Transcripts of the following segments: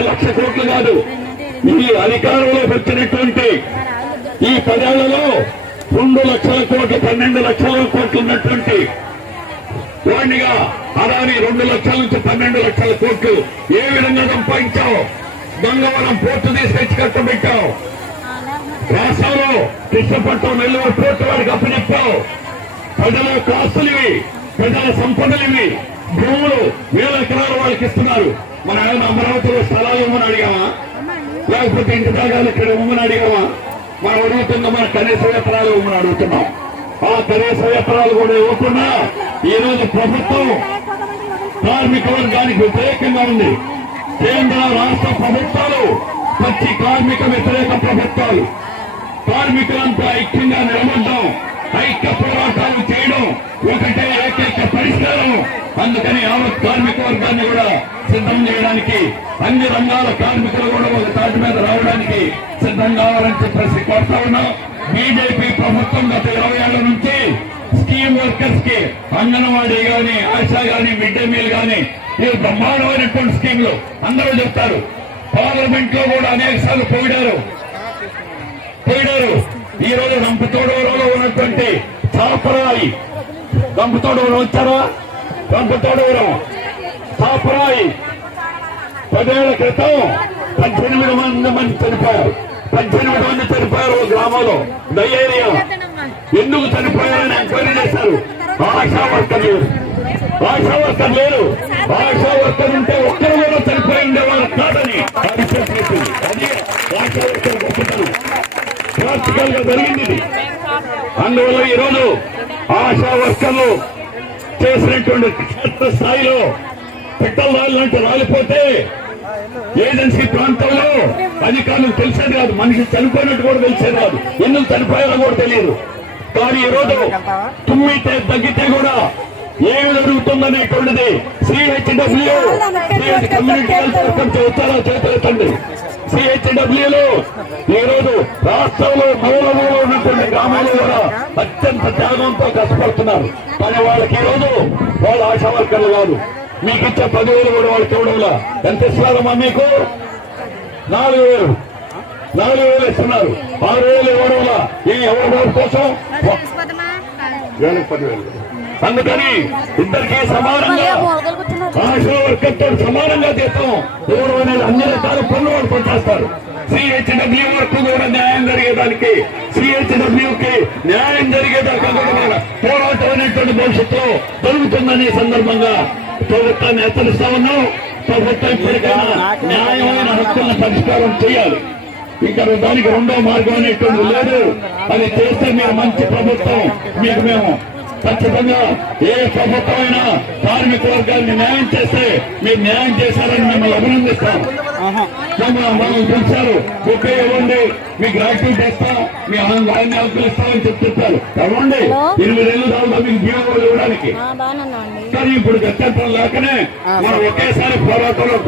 అంటే లక్ష కోట్లు కాదు. ఈ అధికారంలో పెట్టినటువంటి ఈ పదేళ్ళలో రెండు లక్షల కోట్లు పన్నెండు లక్షల కోట్లు ఉన్నటువంటి వాడినిగా అదాని రెండు లక్షల నుంచి పన్నెండు లక్షల కోట్లు ఏ విధంగా సంపాదించావు? గంగవరం పోర్టు తీసుకొచ్చి కట్టబెట్టావు రాష్ట్రంలో కృష్ణపట్నం నెల్లూరు పోర్టు వారికి అప్పచెప్పావు ప్రజల కాస్తులు ఇవి ప్రజల సంపదలివి భూములు వేల ఎకరాలు వాళ్ళకి ఇస్తున్నారు. మన ఆయన అమరావతిలో స్థలాలు ఇవ్వమని అడిగామా లేకపోతే ఇంటి భాగాలు ఇక్కడ ఇవ్వమని అడిగామా మనం అడుగుతున్న మన కనీస వేతనాలు ఇవ్వమని అడుగుతున్నాం. ఆ కనీస వేతనాలు కూడా ఇవ్వకుండా ఈ రోజు ప్రభుత్వం కార్మిక వర్గానికి వ్యతిరేకంగా ఉంది. కేంద్ర రాష్ట్ర ప్రభుత్వాలు పచ్చి కార్మిక వ్యతిరేక ప్రభుత్వాలు కార్మికులంతా ఐక్యంగా నిలబడ్డం. ఐక్య పోరాటాలు చేయడం ఒకటి అందుకని యావత్ కార్మిక వర్గాన్ని కూడా సిద్ధం చేయడానికి అన్ని రంగాల కార్మికులు కూడా ఒక తాటి మీద రావడానికి సిద్ధం కావాలని చెప్పేసి కోరుతా ఉన్నాం. బీజేపీ ప్రభుత్వం గత ఇరవై ఏళ్ళ నుంచి స్కీమ్ వర్కర్స్కి అంగన్వాడీ గాని ఆశా గాని మిడ్ డే మీల్ గాని ఇవి బ్రహ్మాండమైనటువంటి స్కీమ్లు అందరూ చెప్తారు. పార్లమెంట్లో కూడా అనేక సార్లు పోయిడారు పోయినారు. ఈ రోజు రంపతోడవరంలో ఉన్నటువంటి చాపరాయి. రంపతోడవరం వచ్చారా? రంపతోడవరం చాపరాయి పదేళ్ళ క్రితం పద్దెనిమిది మంది మంది చనిపోయారు. పద్దెనిమిది మంది చనిపోయారు గ్రామంలో. డయేరియా ఎందుకు చనిపోయారని ఎంక్వైరీ చేశారు? ఆశా వర్కర్ లేరు. ఆశా వర్కర్ లేరు. ఆశా వర్కర్ ఉంటే ఒక్కరు కూడా చనిపోయి ఉండేవారు కాదని ఆశా వర్కర్ గొప్పతనం. ప్రాక్టికల్గా జరిగింది అందువల్ల ఈ ఆశా వర్కర్లు చేసినటువంటి క్షేత్ర స్థాయిలో పిట్టల రాళ్ళంటే రాలిపోతే ఏజెన్సీ ప్రాంతంలో అధికారులకు తెలిసేది కాదు. మనిషి చనిపోయినట్టు కూడా తెలిసేది కాదు. ఎందుకు చనిపోయారో కూడా తెలియదు. కానీ ఈరోజు రోజు తుమ్మితే తగ్గితే కూడా ఏమి జరుగుతుందనేటువంటిది సిహెచ్డబ్ల్యూ కమ్యూనిటీ హెల్త్ వర్కర్ ఉత్తరా చేతులెత్తండి. సిహెచ్డబ్ల్యూలో ఈరోజు రోజు రాష్ట్రంలో మూలలో ఉన్నటువంటి గ్రామాలు కూడా అత్యంత త్యాగంతో కష్టపడుతున్నారు కానీ వాళ్ళకి ఈ రోజు వాళ్ళ ఆశా వర్కర్లు కాదు. మీకు ఇచ్చే పదివేలు కూడా వాళ్ళకి ఇవ్వడంలా ఎంత ఇస్తున్నారమ్మా మీకు? నాలుగు వేలు. నాలుగు వేలు ఇస్తున్నారు. ఆరు వేలు ఇవ్వడంలా. ఈ ఎవరి కోసం? వేలకు పదివేలు. అందుకని ఇద్దరికి సమానంగా ఆశా వర్గంతో సమానంగా చేస్తాం. ఎవరు అనేది అన్ని రకాల పనులు వాళ్ళు పనిచేస్తారు సిహెచ్డబ్ల్యూ వరకు కూడా న్యాయం జరిగేదానికి సిహెచ్డబ్ల్యూకి న్యాయం జరిగేదానికి కూడా పోరాటం అనేటువంటి భవిష్యత్తులో జరుగుతుందని సందర్భంగా ప్రభుత్వాన్ని హెచ్చరిస్తా ఉన్నాం. ప్రభుత్వం ఇప్పటికైనా న్యాయమైన హక్కులను పరిష్కారం చేయాలి. ఇంకా దానికి రెండో మార్గం అనేటువంటి లేదు. అది చేస్తే మీరు మంచి ప్రభుత్వం. మీకు మేము ఖచ్చితంగా ఏ ప్రభుత్వం అయినా కార్మిక వర్గాన్ని న్యాయం చేస్తే మీరు న్యాయం చేశారని మిమ్మల్ని అభినందిస్తాం. మమ్మల్ని పిలిచారు. ఒకే ఇవ్వండి. మీకు యాక్టివిటీ ఇస్తాం మీ ఆయన హక్కులు ఇస్తామని చెప్తుంటారు ఇవ్వండి ఎనిమిది ఏళ్ళు దాకా మీకు జీవోలు ఇవ్వడానికి. కానీ ఇప్పుడు గత్యంతరం లేకనే మనం ఒకేసారి పోరాటంలో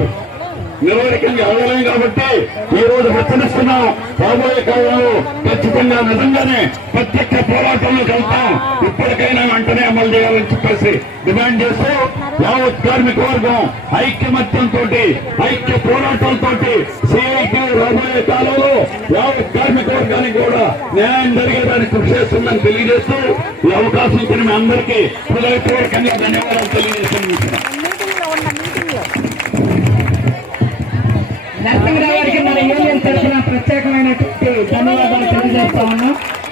నిర్వహికంగా అవ్వలేం కాబట్టి ఈ రోజు హెచ్చరిస్తున్నాం. రాబోయే కాలంలో ఖచ్చితంగా నిజంగానే ప్రత్యక్ష పోరాటంలోకి వెళ్తాం ఇప్పటికైనా వెంటనే అమలు చేయాలని చెప్పేసి డిమాండ్ చేస్తూ యావత్ కార్మిక వర్గం ఐక్యమత్యంతో ఐక్య పోరాటంతో సిఐటి రాబోయే కాలంలో యావత్ కార్మిక వర్గానికి కూడా న్యాయం జరిగేదానికి కృషి చేస్తుందని తెలియజేస్తూ ఈ అవకాశం ఇచ్చిన మీ అందరికీ హృదయపూర్వకంగా ధన్యవాదాలు తెలియజేస్తున్నాను.